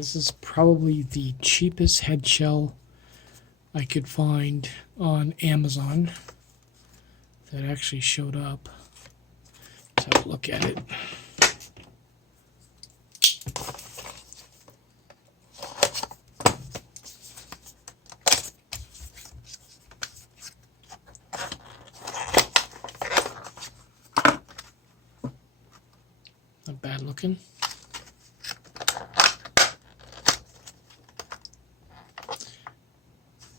this is probably the cheapest head shell I could find on Amazon that actually showed up. Let's have a look at it. Not bad looking.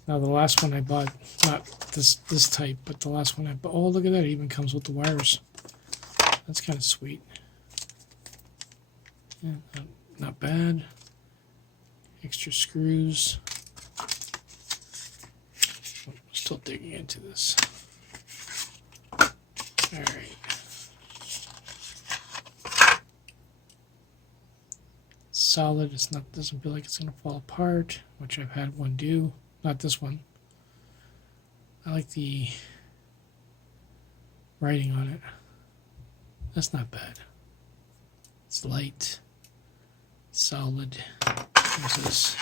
Now the last one I bought, not this type, but the last one I bought, oh look at that, it even comes with the wires. That's kind of sweet. Yeah, not bad. Extra screws. Oh, still digging into this. Alright. Solid, it's not, doesn't feel like it's going to fall apart, which I've had one do. Not this one. I like the writing on it. That's not bad. It's light, solid. What's this?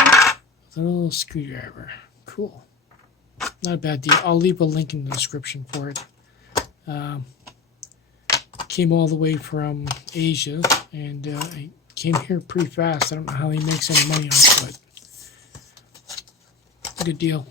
A little screwdriver. Cool. Not a bad deal. I'll leave a link in the description for it. Came all the way from Asia, and I came here pretty fast. I don't know how he makes any money on it, but good deal.